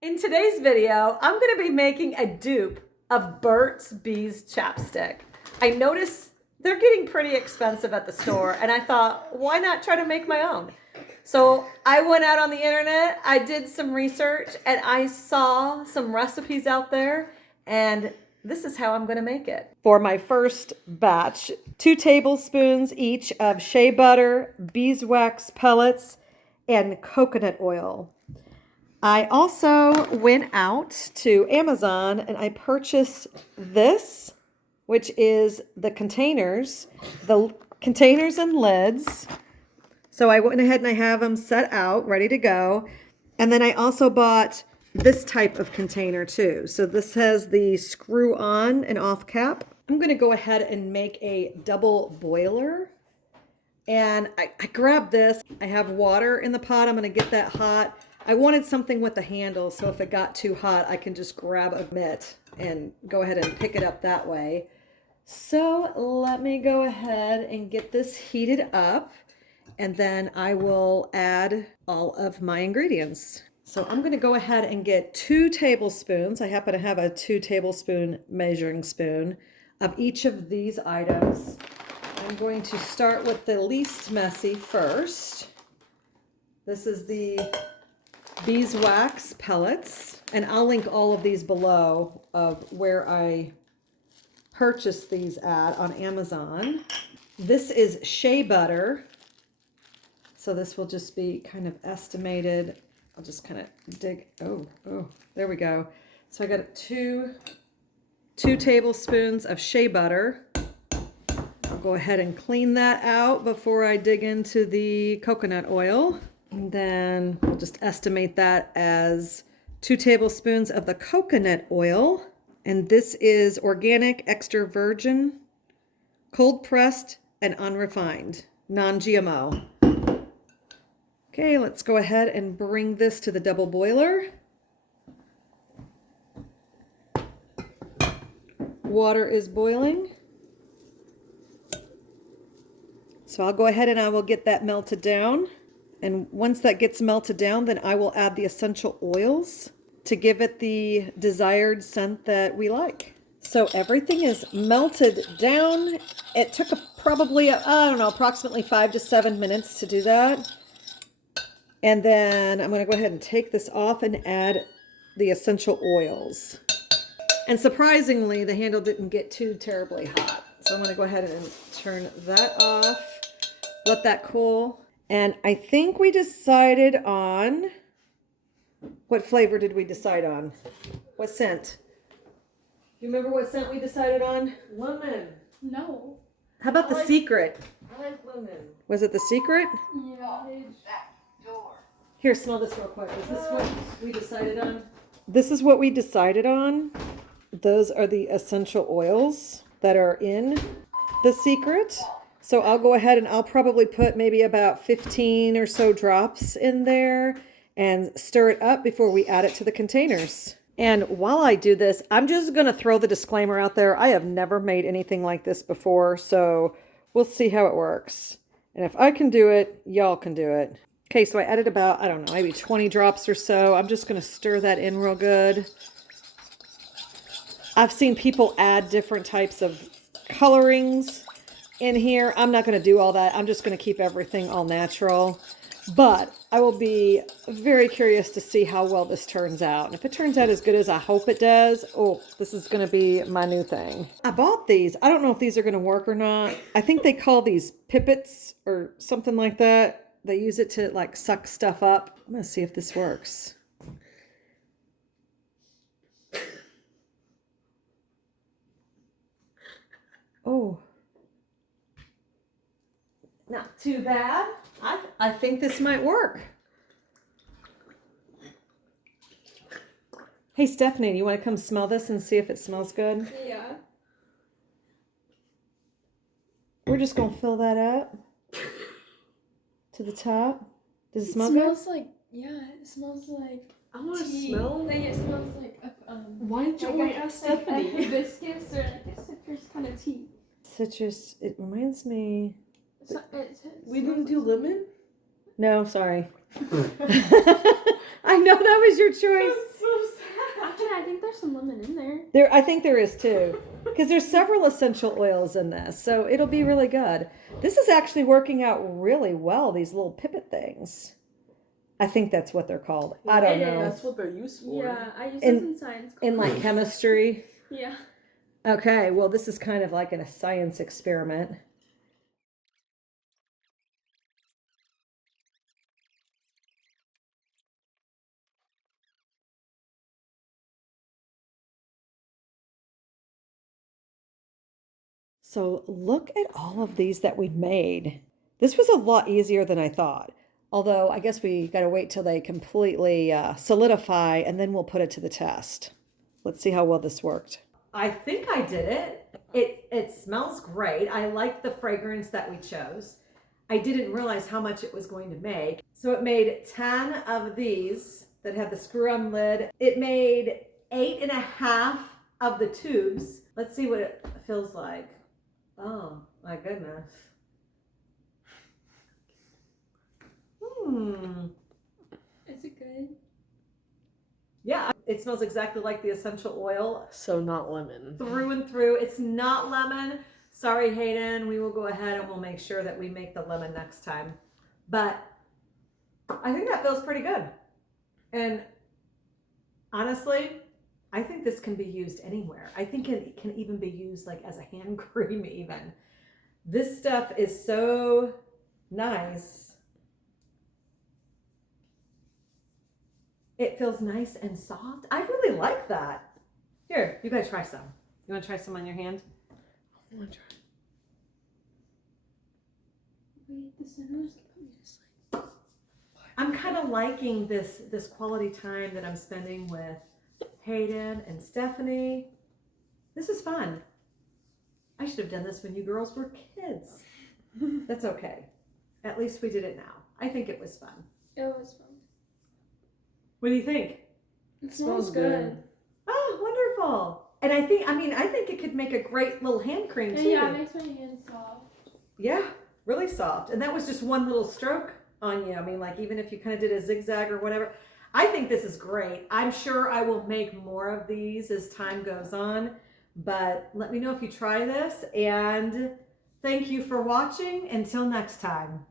In today's video, I'm going to be making a dupe of Burt's Bees chapstick. I noticed they're getting pretty expensive at the store, and I thought, why not try to make my own? So I went out on the internet, I did some research, and I saw some recipes out there, and this is how I'm going to make it. For my first batch, 2 tablespoons each of shea butter, beeswax pellets, and coconut oil. I also went out to Amazon and I purchased this, which is the containers and lids. So I went ahead and I have them set out, ready to go. And then I also bought this type of container too. So this has the screw on and off cap. I'm going to go ahead and make a double boiler. And I grabbed this. I have water in the pot. I'm going to get that hot. I wanted something with the handle, so if it got too hot, I can just grab a mitt and go ahead and pick it up that way. So let me go ahead and get this heated up, and then I will add all of my ingredients. So I'm going to go ahead and get 2 tablespoons. I happen to have a 2 tablespoon measuring spoon of each of these items. I'm going to start with the least messy first. This is the beeswax pellets, and I'll link all of these below of where I purchased these at on Amazon. This is shea butter, so this will just be kind of estimated. I'll just kind of dig. Oh, there we go. So I got 2 tablespoons of shea butter. I'll go ahead and clean that out before I dig into the coconut oil. And then we'll just estimate that as 2 tablespoons of the coconut oil. And this is organic, extra virgin, cold pressed, and unrefined, non-GMO. Okay, let's go ahead and bring this to the double boiler. Water is boiling. So I'll go ahead and I will get that melted down. And once that gets melted down, then I will add the essential oils to give it the desired scent that we like. So everything is melted down. It took probably, approximately 5 to 7 minutes to do that. And then I'm going to go ahead and take this off and add the essential oils. And surprisingly, the handle didn't get too terribly hot. So I'm going to go ahead and turn that off, let that cool. And I think we decided on, what flavor did we decide on? What scent? Do you remember what scent we decided on? Lemon. No. How about the secret? I like lemon. Was it the secret? Yeah. Here, smell this real quick. Is this what we decided on? This is what we decided on. Those are the essential oils that are in the secret. So I'll go ahead and I'll probably put maybe about 15 or so drops in there and stir it up before we add it to the containers. And while I do this, I'm just going to throw the disclaimer out there. I have never made anything like this before, so we'll see how it works. And if I can do it, y'all can do it. Okay, so I added about, maybe 20 drops or so. I'm just going to stir that in real good. I've seen people add different types of colorings in here. I'm not going to do all that. I'm just going to keep everything all natural. But I will be very curious to see how well this turns out. And if it turns out as good as I hope it does, this is going to be my new thing. I bought these. I don't know if these are going to work or not. I think they call these pippets or something like that. They use it to like suck stuff up. I'm going to see if this works. Oh. Not too bad. I think this might work. Hey, Stephanie, do you want to come smell this and see if it smells good? Yeah. We're just going to fill that up to the top. Does it smell good? Good? It smells like I want to tea. smell. Like it smells like Why did you only ask Stephanie? Like hibiscus or like a citrus kind of tea. Citrus, it reminds me. So, We didn't do lemon? No, sorry. I know that was your choice. That's so sad. Actually, I think there's some lemon in there. I think there is too, because there's several essential oils in this, so it'll be really good. This is actually working out really well. These little pipet things. I think that's what they're called. I don't It know. That's what they're used for. Yeah, I use In- those in science class. In like chemistry. Yeah. Okay, well, this is kind of like a science experiment. So look at all of these that we made. This was a lot easier than I thought. Although I guess we got to wait till they completely solidify and then we'll put it to the test. Let's see how well this worked. I think I did it. It smells great. I like the fragrance that we chose. I didn't realize how much it was going to make. So it made 10 of these that had the screw-on lid. It made 8.5 of the tubes. Let's see what it feels like. Oh my goodness. Is it good? Yeah, it smells exactly like the essential oil So not lemon. through and through. It's not lemon. Sorry, Hayden. We will go ahead and we'll make sure that we make the lemon next time. But I think that feels pretty good. And honestly, I think this can be used anywhere. I think it can even be used like as a hand cream even. This stuff is so nice. It feels nice and soft. I really like that. Here, you guys try some. You want to try some on your hand? I want to try. Wait, the sun was put me to sleep. I'm kind of liking this quality time that I'm spending with Hayden and Stephanie. This is fun. I should have done this when you girls were kids. That's okay. At least we did it now. I think it was fun. It was fun. What do you think? It Smells smells good. Oh, wonderful. And I think it could make a great little hand cream too. Yeah, it makes my hands soft. Yeah, really soft. And that was just one little stroke on you. I mean, like even if you kind of did a zigzag or whatever. I think this is great. I'm sure I will make more of these as time goes on. But let me know if you try this. And thank you for watching. Until next time.